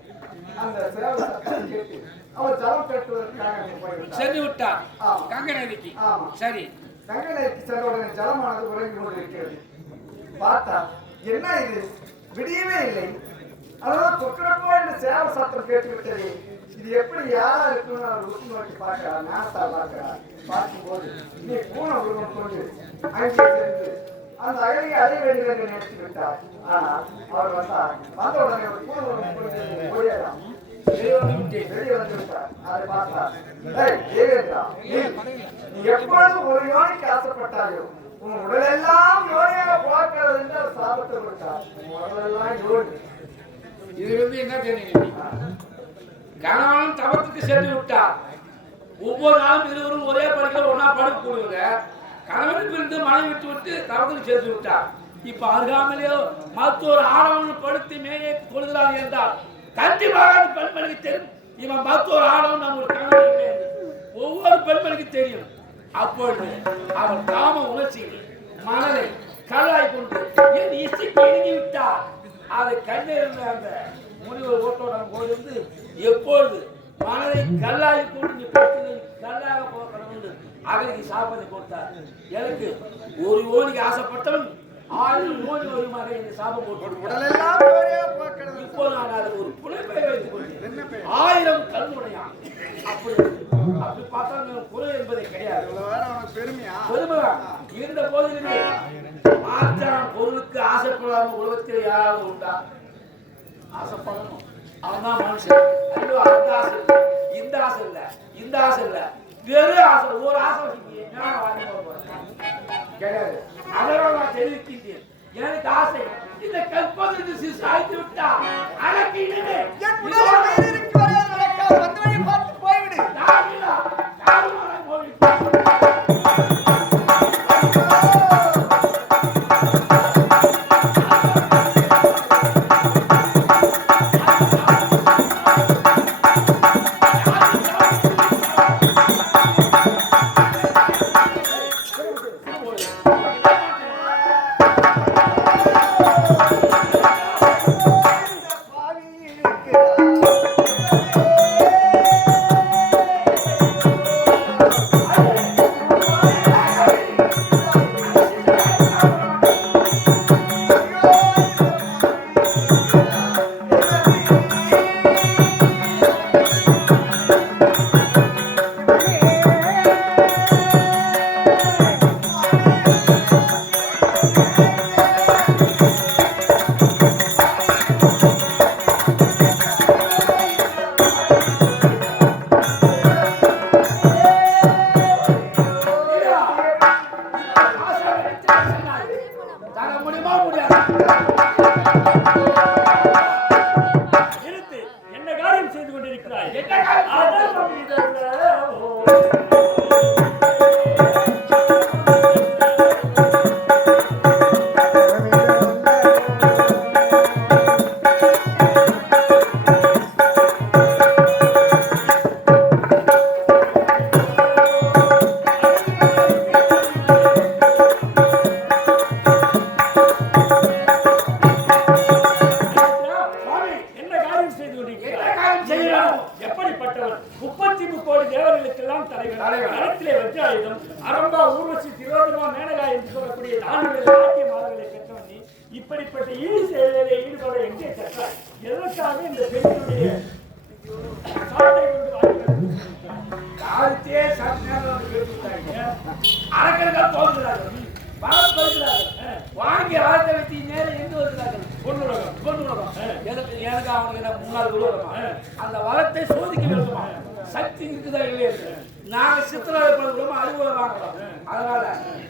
அந்த சேவை சத்தம் கேட்டு அவர் ஜலம் கட்டுவதற்காக சென்று விட்டார் கங்கை நதிக்கு. சரி, கங்கை நதிக்கு சென்ற உடனே ஜலமானது உறங்கி கொண்டிருக்கிறது. பார்த்தா என்ன இது விடியவே இல்லை. அதாவது கொக்கரப்போ என்று சேவை சத்தம் கேட்டுவிட்டது. இது எப்படி யாரா இருக்குன்னு அவர் உற்று நோக்கி பார்க்கிறார். நேரத்தா பார்க்கிறார். பார்க்கும்போது நீ பூனை உருவம் கொண்டு அங்கே சென்று அந்த அழகை அடைய வேண்டும் என்று நினைத்து விட்டார். ஆனால் அவர் வந்தார். வந்த உடனே ஒரு பூனை உருவம் கொண்டு ஓடியலாம் வெளியே வந்து விட்டார். அதை பார்த்தார். நீ எப்பொழுது ஒரு யோனிக்கு ஆசைப்பட்டாயோ உன் உடலெல்லாம் யோனியாக பார்க்கிறது என்று அவர் சாபத்தை கொடுத்தார். உடலெல்லாம் யோனி. இது என்ன தெரியுங்க? கணவன் தவத்துக்கு சென்று விட்டார். ஒவ்வொரு நாளும் இருவரும் ஒரே படுக்கையில் ஒன்னா படுக்க போடுவாங்க. கணவனுக்கு இருந்து மனைவி விட்டு தவத்துக்கு சென்று விட்டார். இப்ப அருகாமலேயோ மருத்துவர் ஆடவன் படுத்து மேலே கொள்கிறான் என்றால் கண்டிப்பாக பெண்மணிக்கு தெரியும். இவன் மருத்துவர் ஆடவன் நம்ம ஒரு கணவனுக்கு ஒவ்வொரு பெண்மணிக்கு தெரியும். அப்பொழுது அவன் காம உணர்ச்சி மனதை கல்லாய் கொண்டு என் இசைக்கு இறங்கி விட்டார். அதை கண்டிருந்த அந்த முனிவர் ஓட்டோட போயிருந்து எப்பொழுது மனதை கல்லாய் கொண்டு நீ படுத்து கல்லாக போகணும் அவருக்கு சாப்பாடு கொடுத்தார். எனக்கு ஒரு ஓனிக்கு ஆசைப்பட்டவன் 1000 ஓனி வருமாக இந்த சாபம் போட்டு உடலெல்லாம் இப்போ நான் அதை ஒரு புனைப்பெயர் வைத்துக் கொண்டேன். 1000 கல்முனையான். அப்படி பார்த்தா குறை என்பதை கிடையாது. பெருமை இருந்த போதிலுமே மாற்றான பொருளுக்கு ஆசைப்படாம உலகத்தில் யாராவது உண்டா? ஆசைப்படணும். அவன்தான் மனுஷன். ஐயோ அந்த ஆசை இல்லை, இந்த ஆசை இல்லை, இந்த ஆசை இல்லை, வெறும் ஆசை. ஒரு ஆசை கிடையாது. அதனால் நான் தெரிவிக்கின்றேன். எனக்கு ஆசை இந்த கற்பதற்கு சிசு ஆய்த்து விட்டா அதற்கு இனிமே போய்விடு. இப்படிப்பட்ட ஈடு செயலில் ஈடுபட எங்கே சென்றாய்? எதற்காக இந்த பெண்ணுடைய சாட்டை கொண்டு வாழ்கிறது? காலத்தே சட்டங்கள் கேட்டுட்டாங்க. அரக்கர்கள் போகிறார்கள், வளம் பெறுகிறார்கள். வாங்கி வார்த்தை வச்சு நேரம் எங்க வருகிறார்கள்? கொண்டுள்ளோம். எனக்கு அவனுக்கு முன்னாள் விழுவமா அந்த வளத்தை சோதிக்க வேண்டுமா? சக்தி இருக்குதா இல்லையா? நாங்க சித்திரவதை பண்ணுறோம், அறுபது வாங்கலாம். அதனால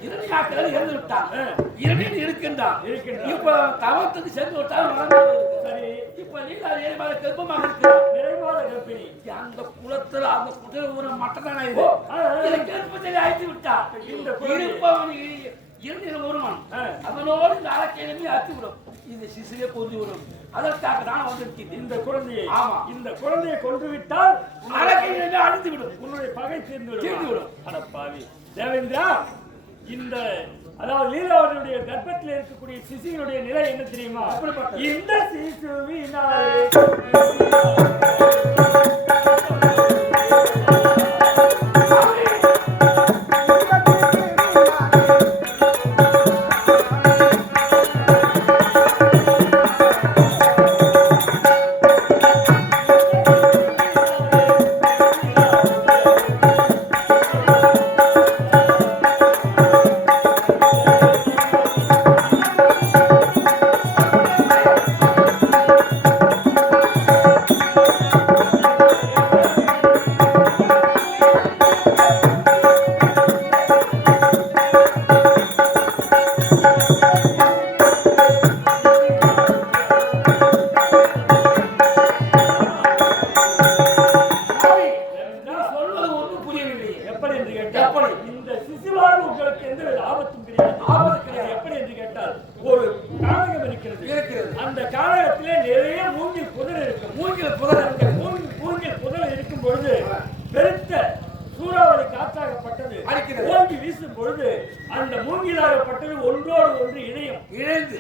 இரணியாக்கள் இறந்து விட்டான், இரணியன் இருக்கின்றான். இப்ப தவத்துக்கு சென்று விட்டால் சரி. இப்ப நீங்க நிறைவாத கர்ப்பமாக இருக்கிறார். நிறைவாத கர்ப்பிணி அந்த குளத்துல அந்த குதிரை ஊரை மட்டதான இது கர்ப்பத்தை அழைத்து விட்டார். இந்த இருப்பவன் இரண்டில் ஒருவன் அதனோடு இந்த அரக்கையிலுமே அத்துவிடும். இந்த சிசிலே கொண்டு விடும். அதற்காக நான் வந்திருக்கேன். இந்த குழந்தையை இந்த குழந்தையை கொண்டு விட்டால் அரக்கையிலுமே அழிந்து விடும். உன்னுடைய பகை தீர்ந்துவிடும். அடப்பாவி தேவேந்திரா, இந்த அதாவது லீலாவதியுடைய கர்ப்பத்தில் இருக்கக்கூடிய சிசுவினுடைய நிலை என்ன தெரியுமா? இந்த சிசுவினாலே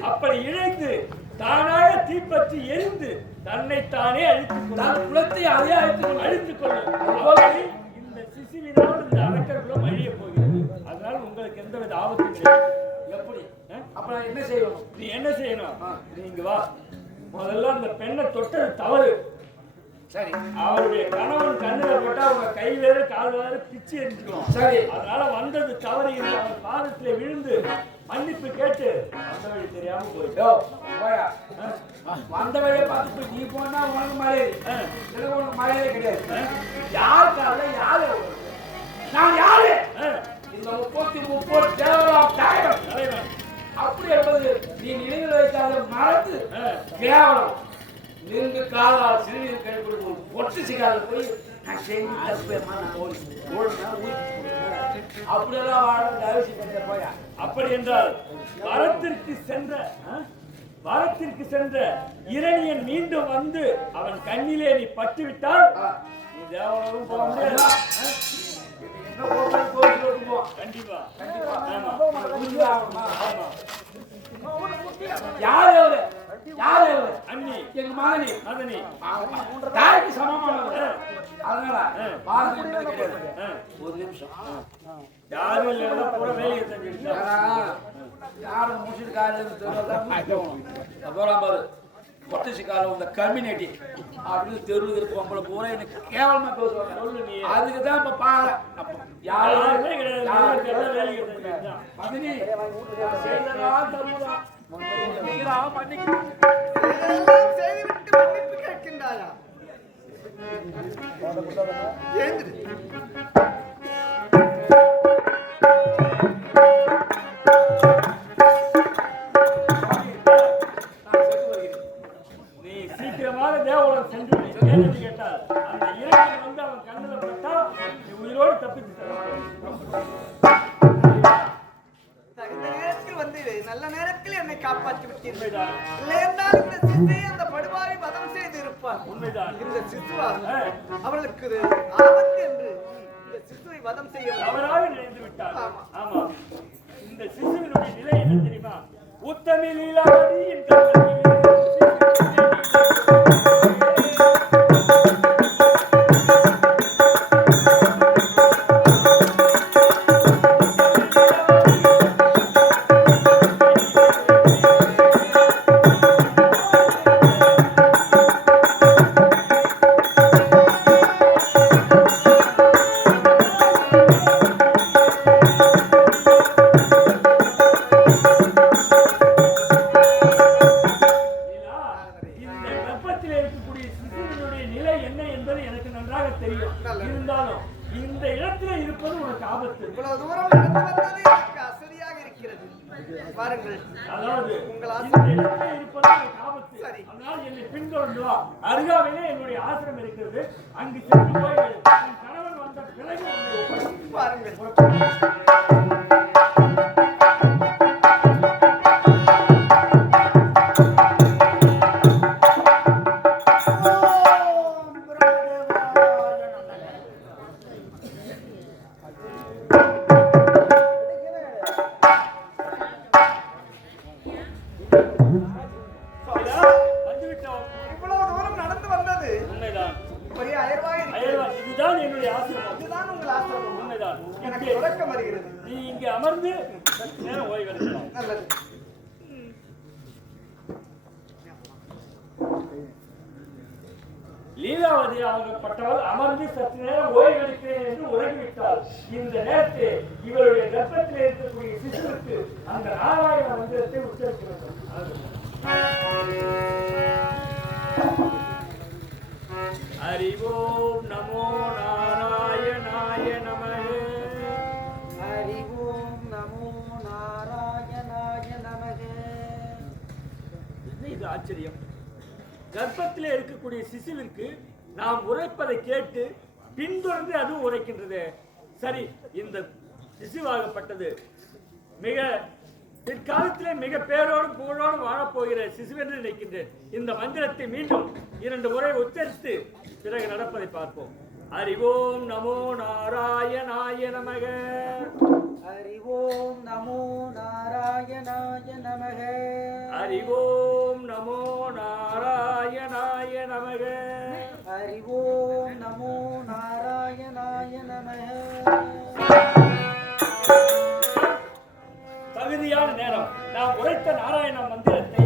அப்படி இணைந்து தானாக தீப்பற்றி எரிந்து தன்னைத்தானே குலத்தை அதே அழித்துக் கொள்ளும். இந்த சிசுவினால் இந்த அரக்கர்களும் அழிய போகிறது. அதனால உங்களுக்கு எந்தவித ஆபத்தும் கிடையாது. எப்படி? அப்ப நான் என்ன செய்யணும்? நீ என்ன செய்யணும்? நீங்க வா. முதல்ல அந்த பெண்ணை தொட்டது தவறு. சரி. அவருடைய கணவன் கண்ணுல போட்டா அவங்க கை வேற கால் வேற பிச்சு எரிஞ்சுக்கணும். சரி. அதனால வந்தது தவறு. அவர் பாதத்துல விழுந்து மன்னிப்பு கேட்டு வந்த வழி தெரியாம போயிட்டோ. வந்த வழியை பார்த்துட்டு நீ போனா உனக்கு மழையே, எனக்கு உனக்கு மழையே கிடையாது. யார் கால யாரு? நான் யாரு? இந்த 30 தேவராம் தலைவன். அப்படி என்பது நீ நினைவில் வைக்காத மறந்து கேவலம் நின்று காலால் சிறுநீர் கழிப்பது ஒட்டு சிகால போய் நான் செஞ்சு தற்பேமா நான் அப்படியெல்லாம் வாழ தயவுசி பண்ண போயா. அப்படி என்றால் வரத்திற்கு சென்ற இரணியன் மீண்டும் வந்து அவன் கண்ணிலே நீ பட்டு விட்டால் நீ தேவலோகம் போக முடியாது. கண்டிப்பா யாரு அவரு? யாரு அவரு? அண்ணி எங்க மகனி மதனி தாய்க்கு சமமானவர். அதனால பாருங்க கிடையாது. ஒரு நிமிஷம் யாரும் இல்லைன்னா கூட வேலையை செஞ்சுட்டு யாரும் முடிச்சுட்டு காலையில் அப்புறம் பாரு பொட்டசி காலம் இந்த கம்யூனிட்டி அப்படின்னு தெருவில் இருப்போம் போல பூரா எனக்கு கேவலமா பேசுவாங்க. சொல்லு நீ. அதுக்கு தான் இப்ப பாரு யாருமே கிடையாது. வேலையை செஞ்சுட்டு மதினி செய்ததான் தருவதான் செய்துவிட்டு மன்னிப்பு கேட்கின்றாயா? ஏந்திரு. நீ சீக்கிரமாக தேவலோகம் சென்று கேள்வி கேட்டால் அந்த இறைவன் வந்து அவன் கண்ணுல பட்டா நீ உயிரோடு தப்பித்து தகுந்த நேரத்தில் வந்து நல்ல நேரத்தில் என்னை காப்பாற்றி விட்டீர்கள். இல்லையென்றால் இந்த சிசுவை அந்த படுவாவை வதம் செய்து இருப்பார். உண்மைதான். இந்த சிசுவால் அவர்களுக்கு ஆபத்து என்று இந்த சிசுவை வதம் செய்ய தவறாக நினைத்து விட்டார். ஆமா, இந்த சிசுவினுடைய நிலை என்ன தெரியுமா? உத்தமி லீலாவதியின் ஆபத்து. இவ்வளவு தூரம் நடந்து வந்தது எனக்கு அசதியாக இருக்கிறது. பாருங்கள், அதாவது உங்கள் இந்த ஆசிரம் இடத்திலே இருப்பது எனக்கு ஆபத்து. சரி. அதனால் என்னை பின்தொடர்ந்து வா. அருகாமையிலே என்னுடைய ஆசிரம் இருக்கிறது. அங்கு சென்று போய் என் கணவன் வந்த பிறகு உன்னை ஒப்படைக்கிறேன். பாருங்கள். ஓம் பிரம்மதேவாய நமக. ஐயா, வந்துவிட்டோம். இவ்வளவு தூரம் நடந்து வந்தது உண்மைதான். ஒரே அயர்வாக இருக்கிறது. ஐயா, இதுதான் என்னுடைய ஆசிரமம். இதுதான் உங்கள் ஆசிரமம். உண்மைதான். எனக்கு இங்கே தொடக்கம் வருகிறது. நீ இங்கே அமர்ந்து சற்று நேரம் ஓய்வெடுக்கலாம். நல்லது. லீலாவதி ஆகப்பட்டவள் அமர்ந்து சற்று நேரம் ஓய்வெடுக்கிறேன் என்று உறங்கிவிட்டாள். இந்த நேரத்தில் இவருடைய கர்ப்பத்தில் இருக்கக்கூடிய சிசுவுக்கு அந்த நாராயண மந்திரத்தை உச்சரிக்க வேண்டும். ஹரிஓம் நமோ நாராயணாய நமः. ஹரி ஓம் நமோ நாராயணாய நமக. என்ன இது ஆச்சரியம்? கர்ப்பத்திலே இருக்கக்கூடிய சிசுவிற்கு நாம் உரைப்பதை கேட்டு பின்தொடர்ந்து அதுவும் உரைக்கின்றது. சரி, இந்த சிசுவாகப்பட்டது மிக பிற்காலத்திலே மிக பேரோடும் புகழோடும் வாழப்போகிற சிசுவென்று நினைக்கின்றேன். இந்த மந்திரத்தை மீண்டும் 2 முறை உச்சரித்து பிறகு நடப்பதை பார்ப்போம். ஹரிஓம் நமோ நாராயணாய நமக. ஹரி ஓம் நமோ நாராயணாய நமக. ஹரிஓம் நமோ நாராயணாய நமக. ஹரி ஓம் நமோ நாராயணாய நமக. தகுதியான நேரம். நாம் உரைத்த நாராயண மந்திரத்தை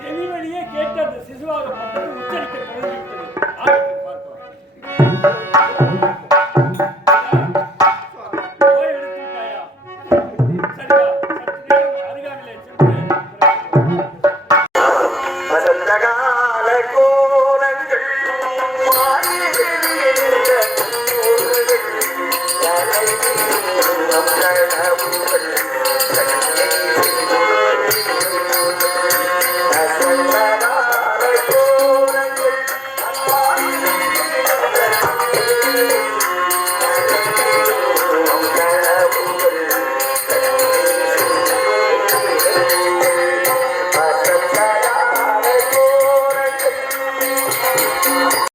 செவி வழியே கேட்டு அந்த சிசுவாகப்பட்டது உச்சரிக்க தொடங்கிவிட்டது. ஆரம்பித்து பார்த்தோம்.